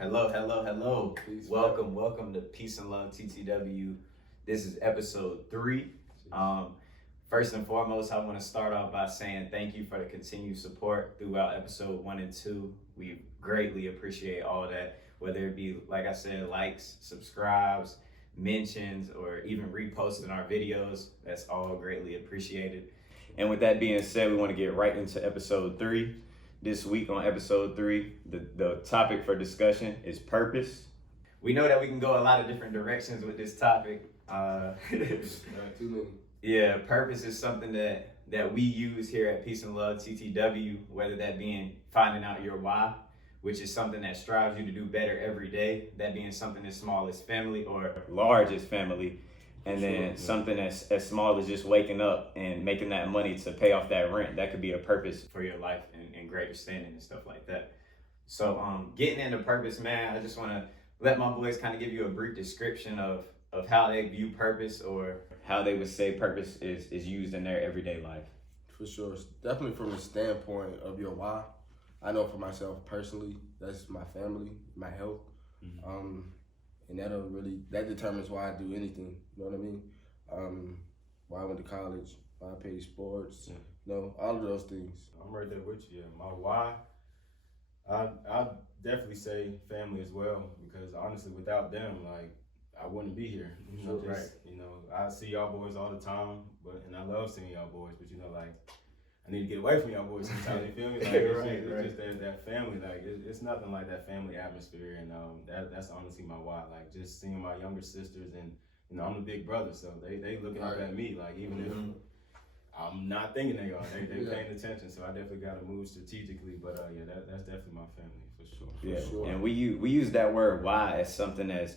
Hello, hello, hello. Peace, Welcome to Peace and Love TTW. This is episode 3. First and foremost, I want to start off by saying thank you for the continued support throughout episode 1 and 2. We greatly appreciate all that, whether it be, like I said, likes, subscribes, mentions, or even reposting our videos. That's all greatly appreciated. And with that being said, we want to get right into episode 3. This week on episode 3, the topic for discussion is purpose. We know that we can go a lot of different directions with this topic. Yeah, purpose is something that we use here at Peace and Love TTW, whether that being finding out your why, which is something that strives you to do better every day, that being something as small as family or large as family, and then something as small as just waking up and making that money to pay off that rent. That could be a purpose for your life and greater standing and stuff like that. So getting into purpose, man, I just want to let my boys kind of give you a brief description of how they view purpose, or how they would say purpose is used in their everyday life. For sure. Definitely from the standpoint of your why. I know for myself personally, that's my family, my health. Mm-hmm. And that determines why I do anything. You know what I mean? Why I went to college, why I played sports, all of those things. I'm right there with you. My why, I definitely say family as well, because honestly, without them, like, I wouldn't be here. I see y'all boys all the time, and I love seeing y'all boys, but I need to get away from y'all boys sometimes. You feel me? Like, it's just that family. Like, it's nothing like that family atmosphere, and that's honestly my why. Like, just seeing my younger sisters, and I'm the big brother, so they looking up at me. Like, even if I'm not thinking they are, they paying attention. So I definitely got to move strategically. But that's definitely my family for sure. For sure. And we use that word why as something as,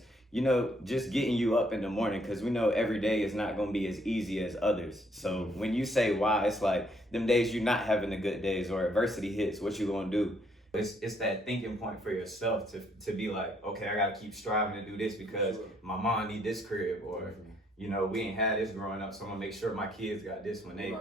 just getting you up in the morning, because we know every day is not going to be as easy as others. So when you say why, it's like them days you're not having the good days or adversity hits, what you going to do? It's that thinking point for yourself to be like, okay, I got to keep striving to do this because my mom need this crib, or, we ain't had this growing up, so I'm going to make sure my kids got this when they,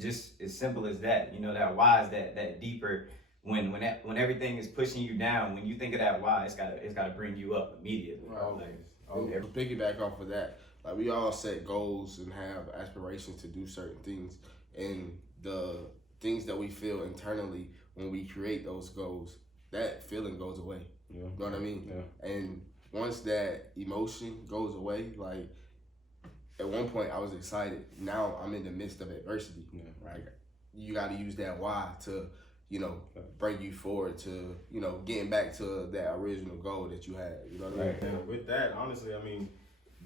just as simple as that. That why is that deeper. When everything is pushing you down, when you think of that why, it's gotta bring you up immediately. Right. To piggyback off of that, like, we all set goals and have aspirations to do certain things, and the things that we feel internally when we create those goals, that feeling goes away. You know what I mean? Yeah. And once that emotion goes away, like, at one point I was excited. Now I'm in the midst of adversity. Yeah. Right. You got to use that why to bring you forward to, getting back to that original goal that you had. You know what I mean? And with that, honestly,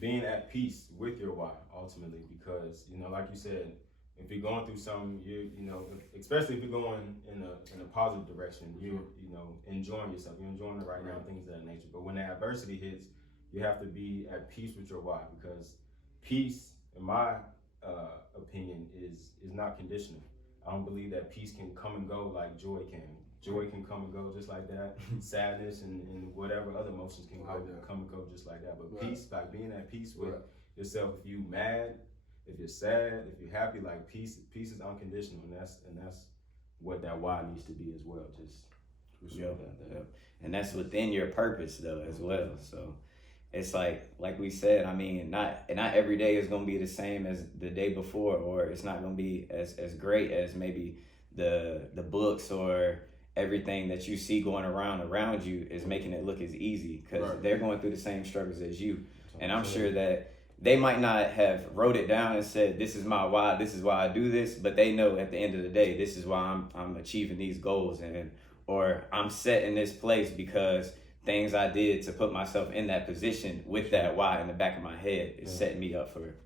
being at peace with your why, ultimately, because, like you said, if you're going through something, especially if you're going in a positive direction, you're, enjoying yourself, you're enjoying it right now, things of that nature. But when that adversity hits, you have to be at peace with your why, because peace, in my opinion, is not conditional. I don't believe that peace can come and go like joy can. Joy can come and go just like that. Sadness and whatever other emotions can come and go just like that. But peace, like being at peace with yourself. If you mad, if you're sad, if you're happy, like peace is unconditional, and that's what that why needs to be as well. Just and that's within your purpose though as well. So it's like we said, not every day is going to be the same as the day before, or it's not going to be as great as maybe the books or everything that you see going around you is making it look as easy, because they're going through the same struggles as you. And I'm sure that they might not have wrote it down and said, this is my why, this is why I do this, but they know at the end of the day, this is why I'm achieving these goals, or I'm set in this place because things I did to put myself in that position with that why in the back of my head is setting me up for,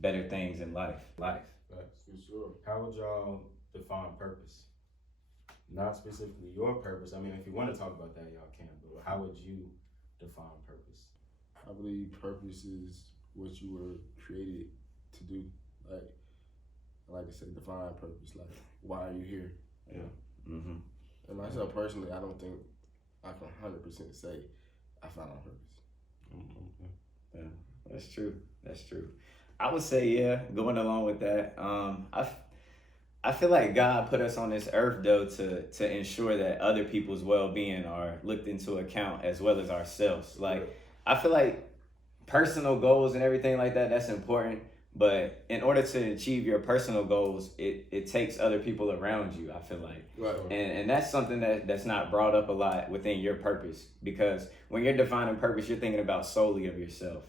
better things in life. That's for sure. How would y'all define purpose? Not specifically your purpose. If you want to talk about that, y'all can, but how would you define purpose? I believe purpose is what you were created to do. Like I said, define purpose. Like, why are you here? Yeah. Mm-hmm. And myself personally, I don't think I can 100% say I found on purpose. Yeah, that's true. I would say, going along with that, I I feel like God put us on this earth though to ensure that other people's well-being are looked into account as well as ourselves. Like I feel like personal goals and everything like that, that's important. But in order to achieve your personal goals, it takes other people around you, I feel like. Right. And that's something that's not brought up a lot within your purpose. Because when you're defining purpose, you're thinking about solely of yourself.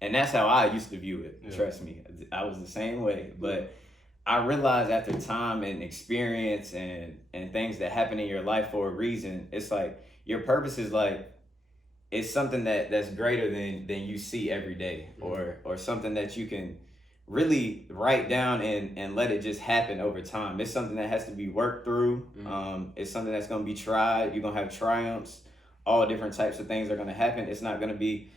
And that's how I used to view it. Yeah. Trust me. I was the same way. But I realized after time and experience and things that happen in your life for a reason, it's like your purpose is like, it's something that's greater than you see every day, or something that you can really write down and let it just happen over time. It's something that has to be worked through. It's something that's going to be tried. You're going to have triumphs. All different types of things are going to happen. It's not going to be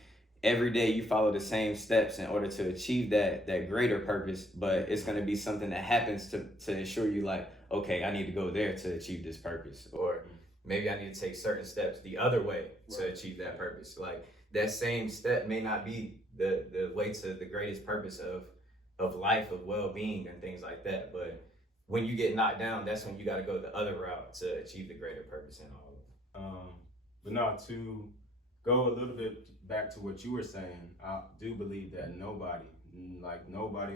every day you follow the same steps in order to achieve that greater purpose, but it's going to be something that happens to ensure you like, okay, I need to go there to achieve this purpose, or maybe I need to take certain steps the other way to achieve that purpose. Like that same step may not be the way to the greatest purpose of life, of well-being and things like that. But when you get knocked down, that's when you got to go the other route to achieve the greater purpose in all of it. But now to go a little bit back to what you were saying, I do believe that nobody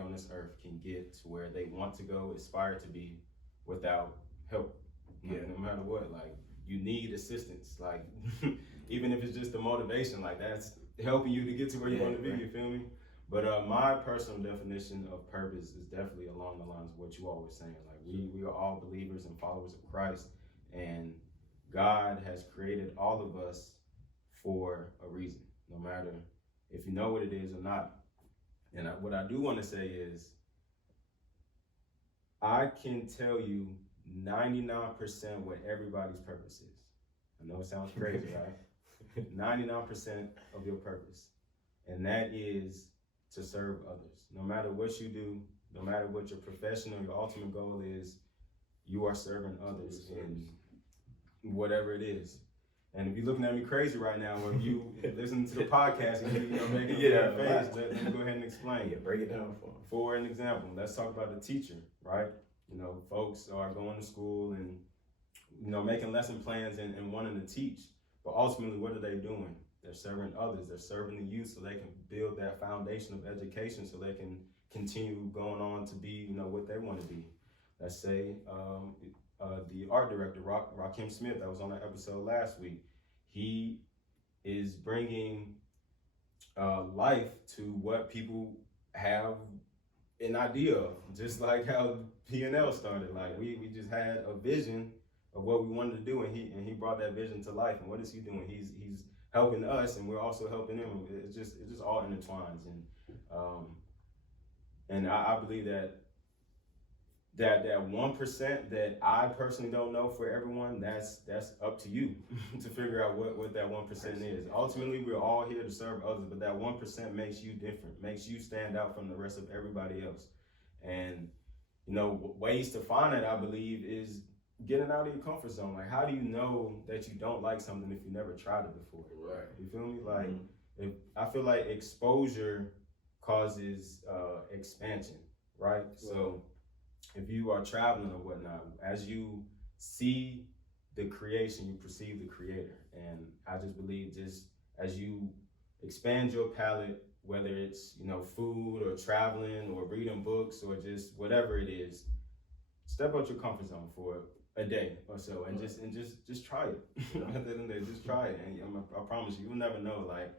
on this earth can get to where they want to go, aspire to be, without help. Like, no matter what, like you need assistance. Like even if it's just the motivation, like that's helping you to get to where you want to be. You feel me? But my personal definition of purpose is definitely along the lines of what you all were saying. Like we are all believers and followers of Christ, and God has created all of us for a reason, no matter if you know what it is or not. And what I do want to say is, I can tell you 99% what everybody's purpose is. I know it sounds crazy, right? 99% of your purpose, and that is to serve others. No matter what you do, no matter what your profession or your ultimate goal is, you are serving others in whatever it is. And if you're looking at me crazy right now, or if you listen to the podcast and you making a face, let me go ahead and explain. Yeah, break it down for them. For an example, let's talk about the teacher, right? You know, folks are going to school and, you know, making lesson plans and wanting to teach. But ultimately, what are they doing? They're serving others. They're serving the youth so they can build that foundation of education so they can continue going on to be, you know, what they want to be. Let's say the art director, Rakim Smith, that was on that episode last week, he is bringing life to what people have an idea of, just like how P&L started. Like we just had a vision of what we wanted to do, and he brought that vision to life. And what is he doing? He's helping us, and we're also helping him. It's just all intertwines, and I believe that 1% that I personally don't know for everyone, that's up to you to figure out what that 1% is. Ultimately, we're all here to serve others, but that 1% makes you different, makes you stand out from the rest of everybody else. And, you know, ways to find it, I believe, is getting out of your comfort zone. Like, how do you know that you don't like something if you never tried it before? Right. You feel me? Like, I feel like exposure causes expansion, right? So if you are traveling or whatnot, as you see the creation, you perceive the creator. And I just believe just as you expand your palette, whether it's, you know, food or traveling or reading books or just whatever it is, step out your comfort zone for a day or so and just try it. At the end of the day, just try it. And I promise you'll never know like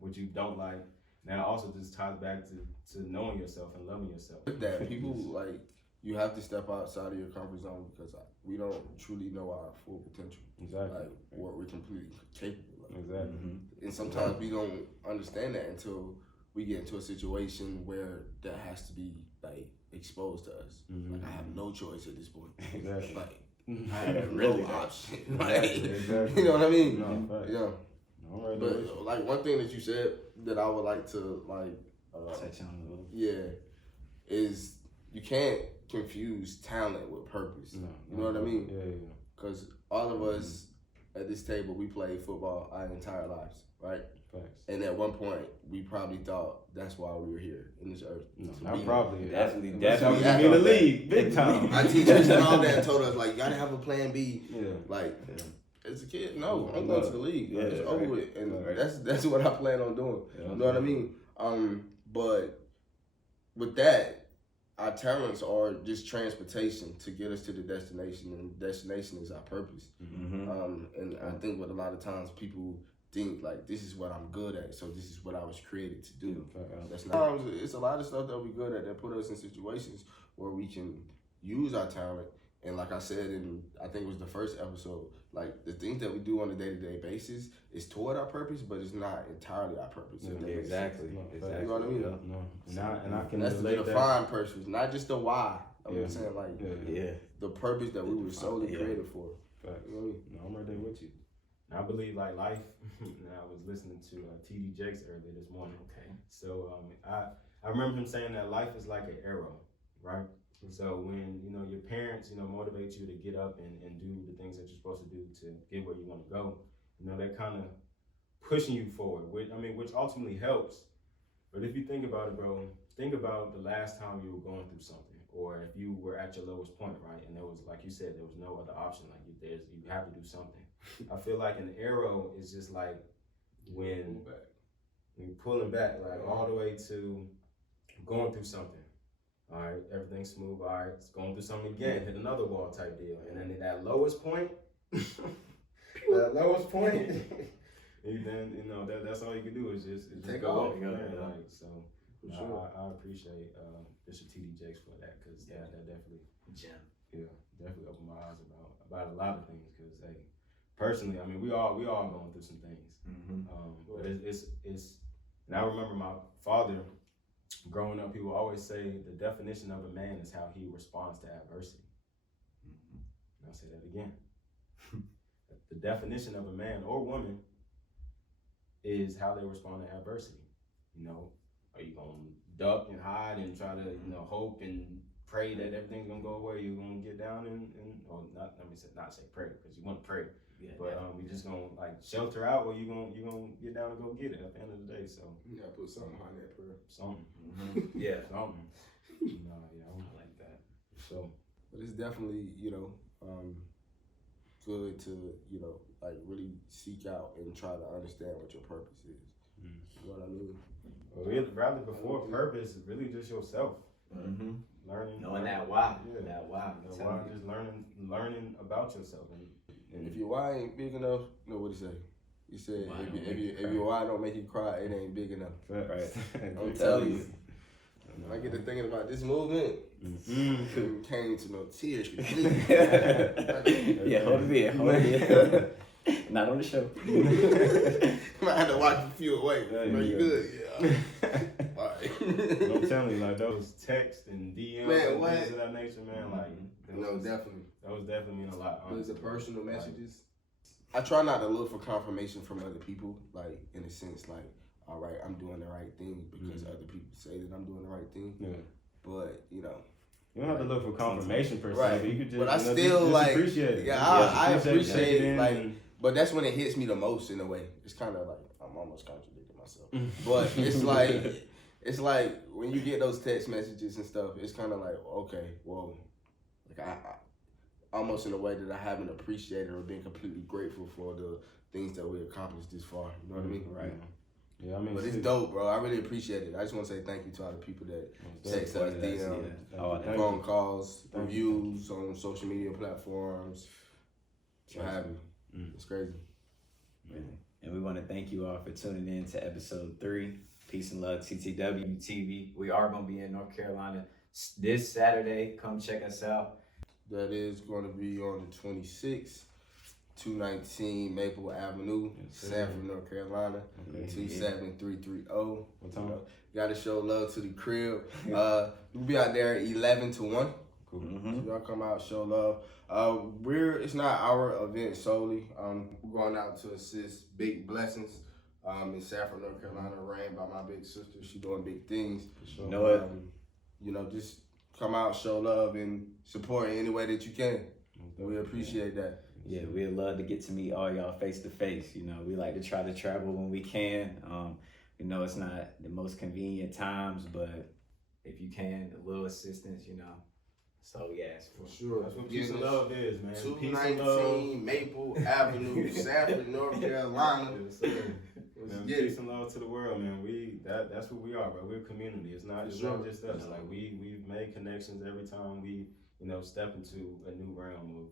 what you don't like. Now it also just ties back to knowing yourself and loving yourself. With that, people like you have to step outside of your comfort zone because we don't truly know our full potential. Exactly. Like what we're completely capable of. Exactly. And sometimes we don't understand that until we get into a situation where that has to be like exposed to us. Like I have no choice at this point. Exactly. Like I have Really no don't. option. Like, Exactly. you know what I mean? No, fact. Yeah. All right, But like one thing that you said that I would like to like Touch on a little. is you can't confuse talent with purpose. No, you know what I mean? Yeah. Because all of us at this table, we play football our entire lives, right? Facts. And at one point, we probably thought that's why we were here in this earth. No, To not be- probably. Definitely. That was Yeah. me in the league, big time. Our teachers and all that told us, like, you gotta have a plan B. Yeah. Like, as a kid, no, I'm going to the league. Yeah, It's over right. with. And Right. that's what I plan on doing. Yeah. You know what I mean? But with that, our talents are just transportation to get us to the destination, and the destination is our purpose. Mm-hmm. And I think what a lot of times people think, like, this is what I'm good at, so this is what I was created to do. That's not. It's a lot of stuff that we're good at that put us in situations where we can use our talent. And like I said in, I think it was the first episode, like, the things that we do on a day-to-day basis is toward our purpose, but it's not entirely our purpose. if that makes Exactly. sense. Exactly. You know what I mean? No. And I can And that's the relate that. defined purpose, not just the why. I'm Yeah. saying, like, Yeah. the purpose that we were solely Yeah. created for. Facts. You know what I mean? No, I'm right there with you. And I believe like life. And I was listening to T.D. Jakes earlier this morning. Okay. So I remember him saying that life is like an arrow, right? So when your parents motivate you to get up and do the things that you're supposed to do to get where you want to go, they're kind of pushing you forward, which ultimately helps. But if you think about it, bro, think about the last time you were going through something, or if you were at your lowest point, right? And there was, like you said, there was no other option. Like you have to do something. I feel like an arrow is just like when you're pulling back, like all the way to going through something. All right, everything's smooth. All right, it's going through something again, hit another wall type deal, and then at that lowest point, and then that's all you can do is just Take go off. up. Like so. For sure. I appreciate Bishop T.D. Jakes for that, because that definitely definitely opened my eyes about a lot of things. Because hey, personally, I mean, we all going through some things. But it's and I remember my father growing up, he would always say the definition of a man is how he responds to adversity. And I'll say that again. The definition of a man or woman is how they respond to adversity. Are you gonna duck and hide and try to hope and pray that everything's gonna go away? You're gonna get down or not? Let me not say pray, because you want to pray. Yeah, but we just gonna like shelter out, or you gonna get down and go get it at the end of the day. So You gotta put something behind that prayer. something, Yeah. something. I like that. So But it's definitely, good to, like, really seek out and try to understand what your purpose is. You know what I mean? well, rather before purpose, really just yourself. Mm-hmm. Learning, Knowing that why. Yeah. That why. Just learning about yourself. And if your why ain't big enough, what he say? He said, Why don't make if you cry. your why don't make you cry, it ain't big enough. Right. I'm telling you. When I get to thinking about this movement, Mm-hmm. came to no tears. Yeah, hold it in. Hold it in. Not on the show. I had to watch a few away. Yeah, Bro, you yeah. good? Yeah. All right. I'm telling you, like those texts and DMs Man, and what? things of that nature, man. Like No, definitely. that was definitely mean a lot. There's the honestly. personal messages. I try not to look for confirmation from other people, like, in a sense, like, all right, I'm doing the right thing because other people say that I'm doing the right thing. Yeah. But, You don't have to look for confirmation per se, Right. but you could just, But I just still, like, appreciate it. yeah, I appreciate it, checking in like, and- but that's when it hits me the most in a way. It's kind of like, I'm almost contradicting myself. But it's like when you get those text messages and stuff, it's kind of like, okay, well, like I almost in a way that I haven't appreciated or been completely grateful for the things that we accomplished this far. You know what I mean? Right. Yeah, I mean, But it's dope, bro. I really appreciate it. I just want to say thank you to all the people that text us, DM, Yeah. phone calls, Thank reviews on social media platforms, what have you. It's crazy. And we want to thank you all for tuning in to episode 3. Peace and love, TTW TV. We are going to be in North Carolina this Saturday. Come check us out. That is going to be on the 26th, 219 Maple Avenue, Yes, sir. Sanford, North Carolina, Okay. 27330. What time? Got to show love to the crib. We'll be out there 11 to 1. Cool. Mm-hmm. Y'all come out, show love. It's not our event solely. We're going out to assist Big Blessings in Sanford, North Carolina, ran by my big sister. She doing big things. Sure. Know it. Just come out, show love, and support in any way that you can. We appreciate that. Yeah, we'd love to get to meet all y'all face to face. You know, we like to try to travel when we can. You know, it's not the most convenient times, but if you can, a little assistance, you know. So yes, For sure. That's what peace and love is, man. Peace and 219 love. Maple Avenue, Sanford, North Carolina. Yes, sir. Let's Man, get peace it. and love to the world, man. That's what we are, bro. We're a community. It's not just us. Like we've made connections every time we, you know, step into a new realm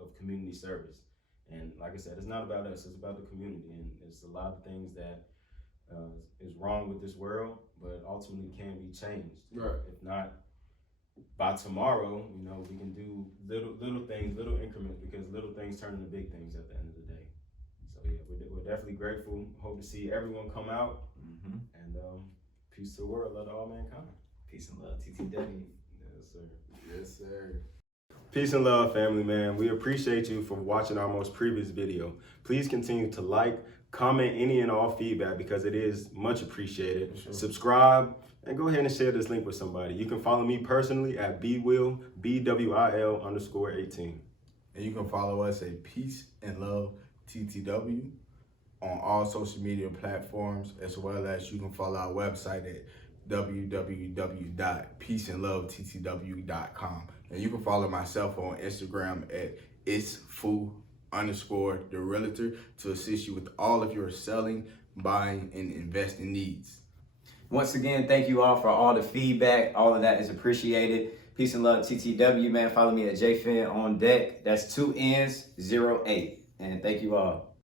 of community service. And like I said, it's not about us, it's about the community. And it's a lot of things that is wrong with this world, but ultimately can be changed. Right. If not by tomorrow, you know, we can do little things, little increments, because little things turn into big things at the end of the day. So yeah, we're definitely grateful. Hope to see everyone come out. And peace to the world, love to all mankind. Peace and love, TTW. Yes, sir. Yes, sir. Peace and love, family, man. We appreciate you for watching our most previous video. Please continue to like, comment any and all feedback because it is much appreciated. Sure. Subscribe and go ahead and share this link with somebody. You can follow me personally at BWIL, BWIL_18. And you can follow us at Peace and Love TTW on all social media platforms, as well as you can follow our website at www.peaceandlovettw.com. And you can follow myself on Instagram at isfu_the realtor to assist you with all of your selling, buying, and investing needs. Once again, thank you all for all the feedback. All of that is appreciated. Peace and love, TTW, man. Follow me at JFin on deck. That's 2Ns08. And thank you all.